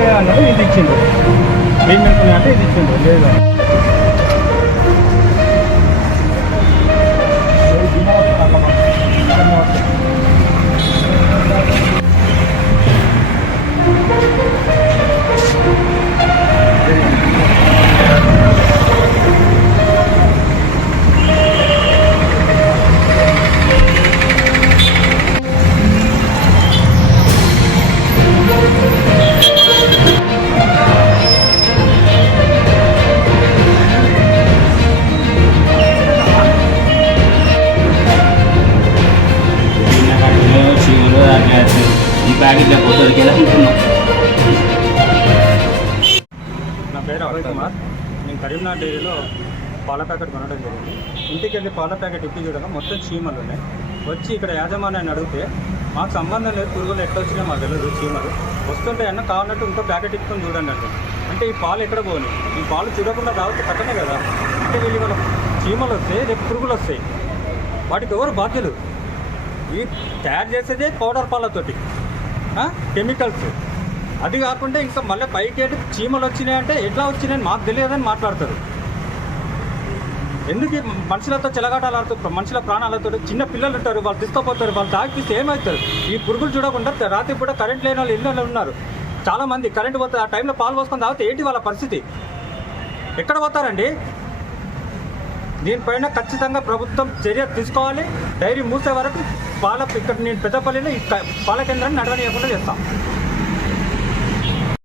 లేదన్నది ఇది ఇచ్చిండు. ఏం చేస్తున్నా అంటే ఇది ఇచ్చిండు లేదు. ఈ ప్యాకెట్లో పోతుంది ఎలా తీసుకున్నాం. నా పేరు అభయ్ కుమార్. నేను కరీంనగర్ డైరీలో పాల ప్యాకెట్ కొనడం జరిగింది. ఇంటికి వెళ్ళి పాల ప్యాకెట్ ఇప్పి చూడగా మొత్తం చీమలు ఉన్నాయి. వచ్చి ఇక్కడ యాజమాన్యాన్ని అడిగితే మాకు సంబంధం లేదు, పురుగులు ఎట్లా వచ్చినా మాకు తెలియదు, చీమలు వస్తుంటే అన్న కావాలంటే ఇంకో ప్యాకెట్ ఇప్పుకొని చూడండి అంటే ఈ పాలు ఎక్కడ పోని, ఈ పాలు చూడకుండా తాగితే కట్టనే కదా. అంటే వీళ్ళు వాళ్ళ చీమలు వస్తాయి, రేపు పురుగులు వస్తాయి, వాటికి ఎవరు బాధ్యులు? ఈ తయారు చేసేదే పౌడర్ పాలతోటి, కెమికల్స్. అది కాకుండా ఇంకా మళ్ళీ పైకి చీమలు వచ్చినాయంటే ఎట్లా వచ్చినాయని మాకు తెలియదని మాట్లాడతారు. ఎందుకు మనుషులతో చెలగాటాలు ఆడుతారు, మనుషుల ప్రాణాలతో. చిన్న పిల్లలు ఉంటారు, వాళ్ళు తీసుకుపోతారు, వాళ్ళు తాగిపిస్తే ఏమవుతారు? ఈ పురుగులు చూడకుండా రాత్రి కూడా కరెంట్ లేని వాళ్ళు ఇళ్ళలో ఉన్నారు చాలామంది. కరెంట్ పోతుంది, ఆ టైంలో పాలు పోసుకొని తాగితే ఏంటి వాళ్ళ పరిస్థితి? ఎక్కడ పోతారండి? దీనిపైన ఖచ్చితంగా ప్రభుత్వం చర్య తీసుకోవాలి. డైరీ మూసే వరకు ఇక్కడ నేను పెద్దపల్లిలో ఈ పాల కేంద్రాన్ని నడవనీయకుండా చేస్తాం.